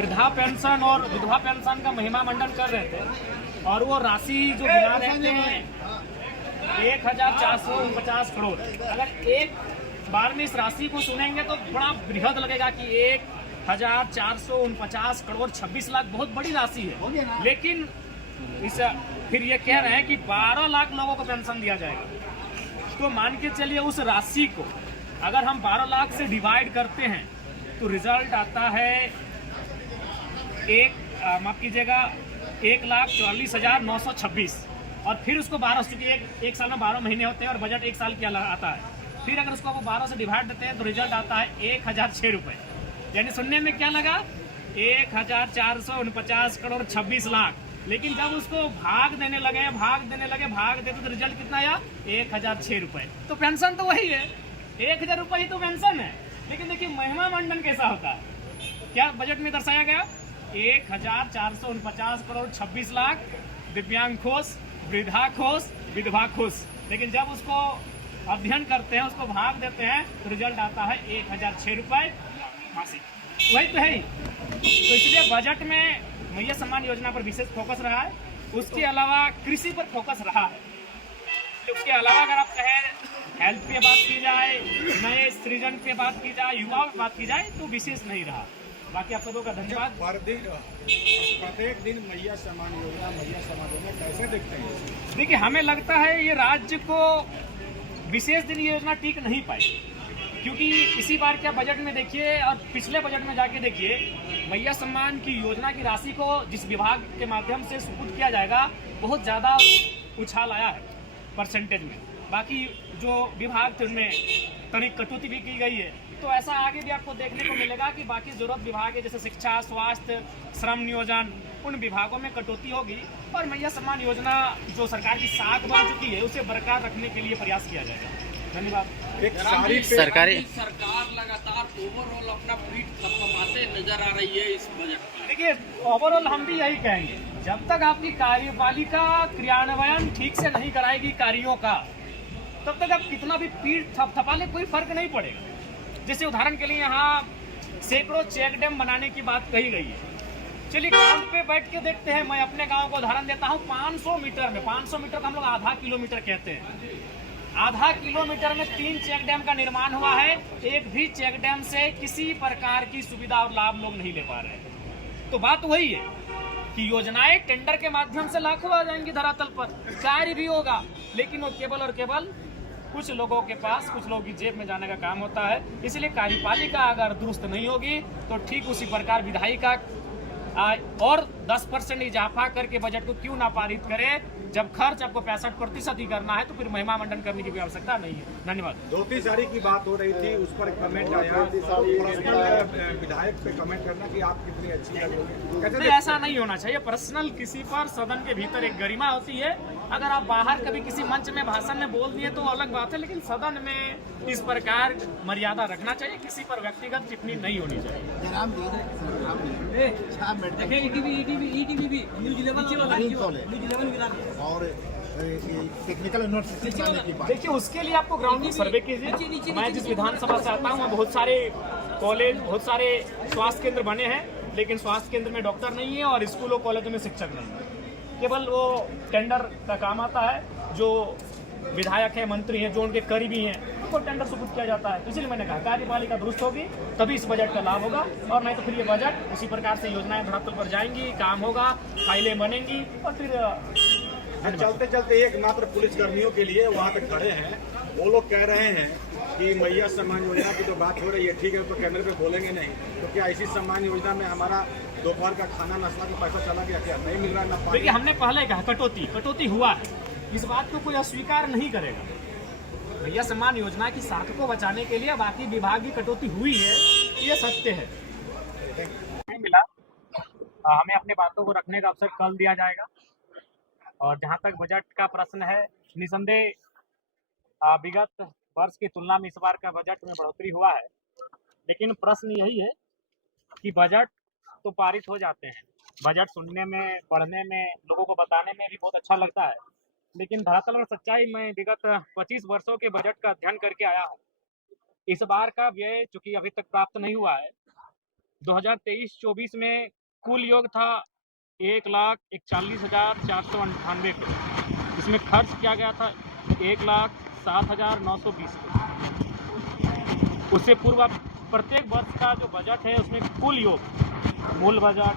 वृद्धा पेंशन और विधवा पेंशन का महिमा मंडन कर रहे थे और वो राशि जो गिना रहे थे 1449 करोड़। अगर एक बार में इस राशि को सुनेंगे तो बड़ा बृहद लगेगा कि 1449 करोड़ 26 लाख बहुत बड़ी राशि है, लेकिन फिर ये कह रहे हैं कि 12 लाख लोगों को पेंशन दिया जाएगा। तो मान के चलिए उस राशि को अगर हम 12 लाख से डिवाइड करते हैं तो रिजल्ट आता है माफ कीजिएगा 1,44,926। और फिर उसको 12, चूंकि एक साल में 12 महीने होते हैं और बजट एक साल की आता है, फिर अगर उसको वो 12 से डिवाइड देते हैं तो रिजल्ट आता है 1,006 रुपये। यानी सुनने में क्या लगा 1,449 करोड़ 26 लाख, लेकिन जब उसको भाग देने लगे तो रिजल्ट कितना आया 1,006 रुपये। तो पेंशन तो वही है, 1,000 रुपये ही तो पेंशन है। लेकिन देखिए महिमा मंडन कैसा होता है, क्या बजट में दर्शाया गया 1,449 करोड़ 26 लाख दिव्यांग खुश, वृद्धा खुश, विधवा खुश। लेकिन जब उसको अध्ययन करते हैं, उसको भाग देते हैं तो रिजल्ट आता है 1,006 रुपये मासिक। वही तो है ही। तो इसलिए बजट में मैया सम्मान योजना पर विशेष फोकस रहा है, उसके अलावा कृषि पर फोकस रहा है। उसके अलावा अगर आप कहें हेल्थ पे बात की जाए, नए सृजन पे बात की जाए, युवाओं पे बात की जाए तो विशेष नहीं रहा। बाकी आप सबों का धन्यवाद। प्रत्येक दिन मैया सम्मान योजना कैसे देखते हैं? देखिए हमें लगता है ये राज्य को विशेष दिन ये योजना टिक नहीं पाई, क्योंकि इसी बार क्या बजट में देखिए और पिछले बजट में जाके देखिए मैया सम्मान की योजना की राशि को जिस विभाग के माध्यम से सुपुर्द किया जाएगा बहुत ज़्यादा उछाल आया है परसेंटेज में। बाकी जो विभाग थे उनमें तनिक कटौती भी की गई है। तो ऐसा आगे भी आपको देखने को मिलेगा कि बाकी जरूरत विभाग है जैसे शिक्षा, स्वास्थ्य, श्रम नियोजन, उन विभागों में कटौती होगी और मैया सम्मान योजना जो सरकार की साख बन चुकी है उसे बरकरार रखने के लिए प्रयास किया जाएगा। धन्यवाद। एक सरकार लगातार ओवरऑल अपना पीठ थपथपाते नजर आ रही है इस बजट में। देखिए ओवरऑल हम भी यही कहेंगे, जब तक आपकी कार्यपालिका क्रियान्वयन ठीक से नहीं कराएगी कार्यों का, तब तक आप कितना भी पीठ थपथपा ले कोई फर्क नहीं पड़ेगा। जैसे उदाहरण के लिए यहाँ सैकड़ों चेक डैम बनाने की बात कही गई है। चलिए ग्राउंड पे बैठ के देखते हैं। मैं अपने गांव को उदाहरण देता हूँ। 500 मीटर का हम लोग आधा किलोमीटर कहते हैं। आधा किलोमीटर में 3 चेक डैम का निर्माण हुआ है। एक भी चेक डैम से किसी प्रकार की सुविधा और लाभ लोग नहीं ले पा रहे हैं। तो बात वही है कि योजनाएं टेंडर के माध्यम से लाखों आ जाएंगी धरातल पर, कार्य भी होगा, लेकिन वो केवल और केवल कुछ लोगों के पास, कुछ लोगों की जेब में जाने का काम होता है। इसलिए कार्यपालिका अगर दुरुस्त नहीं होगी तो ठीक उसी प्रकार विधायिका और 10% इजाफा करके बजट को क्यों ना पारित करे। जब खर्च आपको 65% ही करना है तो फिर महिमा मंडन करने की कोई आवश्यकता नहीं है। धन्यवाद। धोती साड़ी की बात हो रही थी, उस पर कमेंट आया, पर्सनल विधायक पे कमेंट करना कि आप कितनी अच्छी लगोगे। नहीं, ऐसा नहीं होना चाहिए। पर्सनल किसी पर सदन के भीतर एक गरिमा होती है। अगर आप बाहर कभी किसी मंच में भाषण में बोल दिए तो अलग बात है, लेकिन सदन में इस प्रकार मर्यादा रखना चाहिए। किसी पर व्यक्तिगत टिप्पणी नहीं होनी चाहिए। और टेक्निकल देखिए उसके लिए आपको ग्राउंड में सर्वे कीजिए। मैं जिस विधानसभा से आता हूँ वहाँ बहुत सारे कॉलेज, बहुत सारे स्वास्थ्य केंद्र बने हैं, लेकिन स्वास्थ्य केंद्र में डॉक्टर नहीं है और स्कूलों कॉलेजों में शिक्षक नहीं है। केवल वो टेंडर का काम आता है। जो विधायक हैं, मंत्री हैं, जो उनके करीबी हैं, उनको टेंडर सुपुर्द किया जाता है। इसलिए मैंने कहा कार्यपालिका दुरुस्त होगी तभी इस बजट का लाभ होगा, और नहीं तो फिर ये बजट उसी प्रकार से योजनाएं धरातल पर जाएंगी, काम होगा, फाइलें बनेंगी और फिर चलते चलते एक मात्र पुलिस कर्मियों के लिए वहाँ पे खड़े हैं। वो लोग कह रहे हैं कि मैया सम्मान योजना की तो बात हो रही है, ठीक है, तो कैमरे पे बोलेंगे नहीं, तो क्या इसी सम्मान योजना में हमारा दोपहर का खाना नाश्ता का पैसा चला गया, क्या नहीं मिल रहा है ना पानी? देखिए हमने पहले कहा कटौती हुआ है, इस बात को कोई अस्वीकार नहीं करेगा। मैया सम्मान योजना की साख को बचाने के लिए बाकी विभाग की कटौती हुई है, ये सत्य है। नहीं मिला, हमें अपने बातों को रखने का अवसर कल दिया जाएगा। और जहां तक बजट का प्रश्न है, निसंदेह विगत वर्ष की तुलना में इस बार का बजट में बढ़ोतरी हुआ है, लेकिन प्रश्न यही है कि बजट तो पारित हो जाते हैं, बजट सुनने में, पढ़ने में, लोगों को बताने में भी बहुत अच्छा लगता है, लेकिन धरातल और सच्चाई में विगत 25 वर्षों के बजट का अध्ययन करके आया हूँ। इस बार का व्यय चूंकि अभी तक प्राप्त नहीं हुआ है, 2023-24 में कुल योग था 1,41,498 करोड़। इसमें खर्च किया गया था 1,07,920 करोड़। उससे पूर्व प्रत्येक वर्ष का जो बजट है उसमें कुल योग, मूल बजट,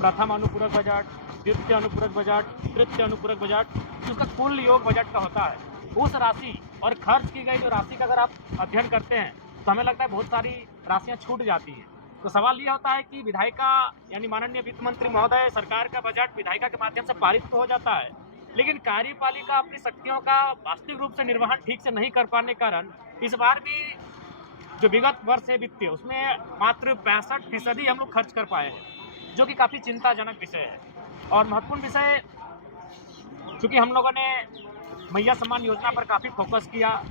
प्रथम अनुपूरक बजट, द्वितीय अनुपूरक बजट, तृतीय अनुपूरक बजट, उसका कुल योग बजट का होता है। उस राशि और खर्च की गई जो राशि का अगर आप अध्ययन करते हैं तो हमें लगता है बहुत सारी राशियां छूट जाती हैं। तो सवाल यह होता है कि विधायिका यानी माननीय वित्त मंत्री महोदय, सरकार का बजट विधायिका के माध्यम से पारित तो हो जाता है, लेकिन कार्यपालिका अपनी शक्तियों का वास्तविक रूप से निर्वहन ठीक से नहीं कर पाने के कारण इस बार भी जो विगत वर्ष है वित्तीय, उसमें मात्र 65% हम लोग खर्च कर पाए हैं, जो कि काफ़ी चिंताजनक विषय है। और महत्वपूर्ण विषय, चूँकि हम लोगों ने मैया सम्मान योजना पर काफ़ी फोकस किया,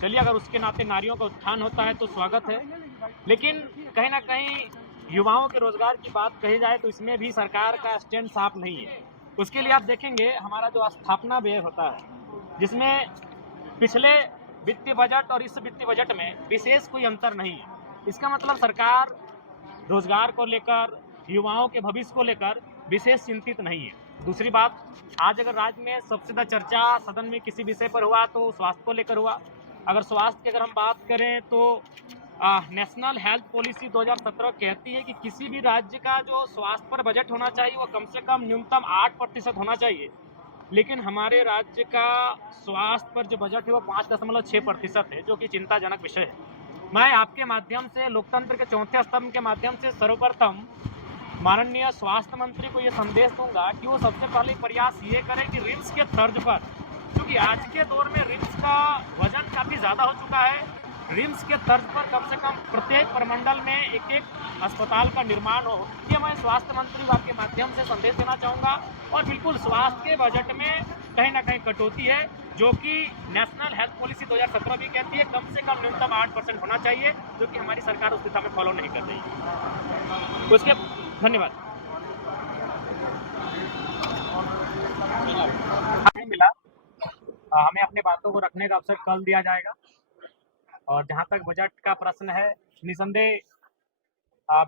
चलिए अगर उसके नाते नारियों का उत्थान होता है तो स्वागत है, लेकिन कहीं ना कहीं युवाओं के रोजगार की बात कही जाए तो इसमें भी सरकार का स्टैंड साफ नहीं है। उसके लिए आप देखेंगे हमारा जो स्थापना व्यय होता है, जिसमें पिछले वित्तीय बजट और इस वित्तीय बजट में विशेष कोई अंतर नहीं है। इसका मतलब सरकार रोजगार को लेकर, युवाओं के भविष्य को लेकर विशेष चिंतित नहीं है। दूसरी बात, आज अगर राज्य में सबसे ज़्यादा चर्चा सदन में किसी विषय पर हुआ तो स्वास्थ्य को लेकर हुआ। अगर स्वास्थ्य की अगर हम बात करें तो नेशनल हेल्थ पॉलिसी 2017 कहती है कि किसी भी राज्य का जो स्वास्थ्य पर बजट होना चाहिए वो कम से कम न्यूनतम 8% होना चाहिए, लेकिन हमारे राज्य का स्वास्थ्य पर जो बजट है वो 5.6% है, जो कि चिंताजनक विषय है। मैं आपके माध्यम से लोकतंत्र के चौथे स्तंभ के माध्यम से सर्वप्रथम माननीय स्वास्थ्य मंत्री को ये संदेश दूंगा कि वो सबसे पहले प्रयास ये करें कि रिम्स के तर्ज पर, क्योंकि आज के दौर में रिम्स का वजन काफ़ी ज़्यादा हो चुका है, रिम्स के तर्ज पर कम से कम प्रत्येक प्रमंडल में एक अस्पताल का निर्माण हो। ये मैं स्वास्थ्य मंत्री को आपके माध्यम से संदेश देना चाहूँगा। और बिल्कुल स्वास्थ्य के बजट में कहीं ना कहीं कटौती है, जो कि नेशनल हेल्थ पॉलिसी 2017 भी कहती है कम से कम न्यूनतम 8% होना चाहिए, जो कि हमारी सरकार उस दिशा में फॉलो नहीं कर रही है। उसके धन्यवाद। हमें मिला, हमें अपने बातों को रखने का अवसर कल दिया जाएगा। और जहां तक बजट का प्रश्न है, निसंदेह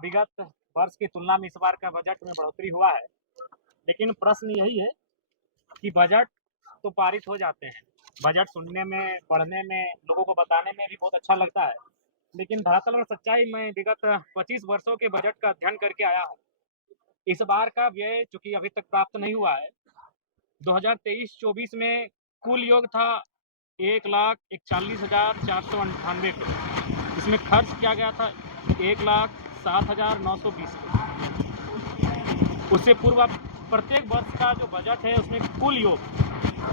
विगत वर्ष की तुलना में इस बार का बजट में बढ़ोतरी हुआ है, लेकिन प्रश्न यही है कि बजट तो पारित हो जाते हैं, बजट सुनने में, पढ़ने में, लोगों को बताने में भी बहुत अच्छा लगता है, लेकिन धरातल और सच्चाई में विगत 25 वर्षों के बजट का अध्ययन करके आया हूँ। इस बार का व्यय चूँकि अभी तक प्राप्त नहीं हुआ है, 2023-24 में कुल योग था 1,41,498 करोड़। इसमें खर्च किया गया था 1,07,920 करोड़। उससे पूर्व प्रत्येक वर्ष का जो बजट है उसमें कुल योग,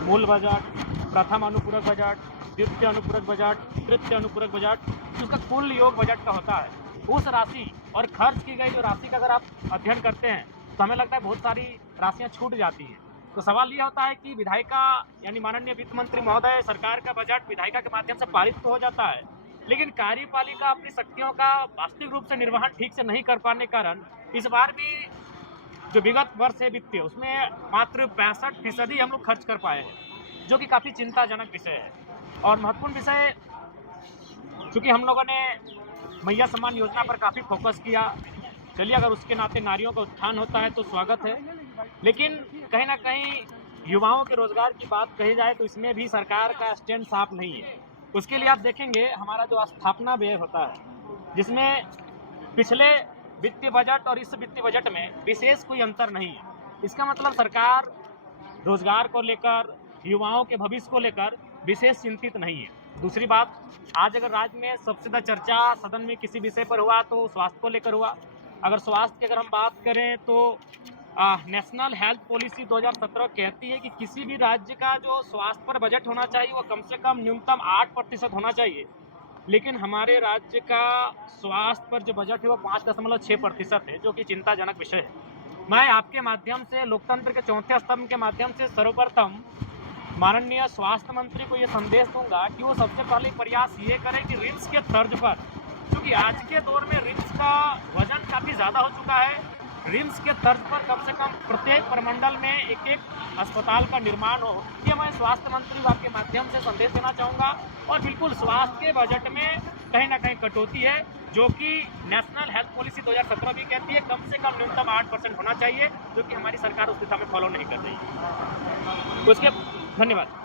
मूल बजट, प्रथम अनुपूरक बजट, द्वितीय अनुपूरक बजट, तृतीय अनुपूरक बजट, उसका कुल योग बजट का होता है। उस राशि और खर्च की गई जो राशि का अगर आप अध्ययन करते हैं तो हमें लगता है बहुत सारी राशियां छूट जाती हैं। तो सवाल यह होता है कि विधायिका यानी माननीय वित्त मंत्री महोदय, सरकार का बजट विधायिका के माध्यम से पारित तो हो जाता है, लेकिन कार्यपालिका अपनी शक्तियों का वास्तविक रूप से निर्वहन ठीक से नहीं कर पाने के कारण इस बार भी जो विगत वर्ष है वित्तीय, उसमें मात्र 65% हम लोग खर्च कर पाए हैं, जो कि काफ़ी चिंताजनक विषय है। और महत्वपूर्ण विषय, चूँकि हम लोगों ने मैया सम्मान योजना पर काफ़ी फोकस किया, चलिए अगर उसके नाते नारियों का उत्थान होता है तो स्वागत है, लेकिन कहीं ना कहीं युवाओं के रोजगार की बात कही जाए तो इसमें भी सरकार का स्टैंड साफ नहीं है। उसके लिए आप देखेंगे हमारा जो स्थापना व्यय होता है, जिसमें पिछले वित्तीय बजट और इस वित्तीय बजट में विशेष कोई अंतर नहीं है। इसका मतलब सरकार रोजगार को लेकर, युवाओं के भविष्य को लेकर विशेष चिंतित नहीं है। दूसरी बात, आज अगर राज्य में सबसे ज़्यादा चर्चा सदन में किसी विषय पर हुआ तो स्वास्थ्य को लेकर हुआ। अगर स्वास्थ्य की अगर हम बात करें तो नेशनल हेल्थ पॉलिसी 2017 कहती है कि किसी भी राज्य का जो स्वास्थ्य पर बजट होना चाहिए वो कम से कम न्यूनतम 8% होना चाहिए, लेकिन हमारे राज्य का स्वास्थ्य पर जो बजट है वो 5.6% है, जो कि चिंताजनक विषय है। मैं आपके माध्यम से लोकतंत्र के चौथे स्तंभ के माध्यम से सर्वप्रथम माननीय स्वास्थ्य मंत्री को ये संदेश दूंगा कि वो सबसे पहले प्रयास ये करें कि रिम्स के तर्ज पर, क्योंकि आज के दौर में रिम्स का वजन काफ़ी ज़्यादा हो चुका है, रिम्स के तर्ज पर कम से कम प्रत्येक प्रमंडल में एक एक अस्पताल का निर्माण हो, ये मैं स्वास्थ्य मंत्री विभाग के माध्यम से संदेश देना चाहूँगा। और बिल्कुल स्वास्थ्य के बजट में कहीं ना कहीं कटौती है, जो कि नेशनल हेल्थ पॉलिसी 2017 भी कहती है कम से कम न्यूनतम 8% होना चाहिए, जो कि हमारी सरकार उस दिशा में फॉलो नहीं कर रही है। उसके धन्यवाद।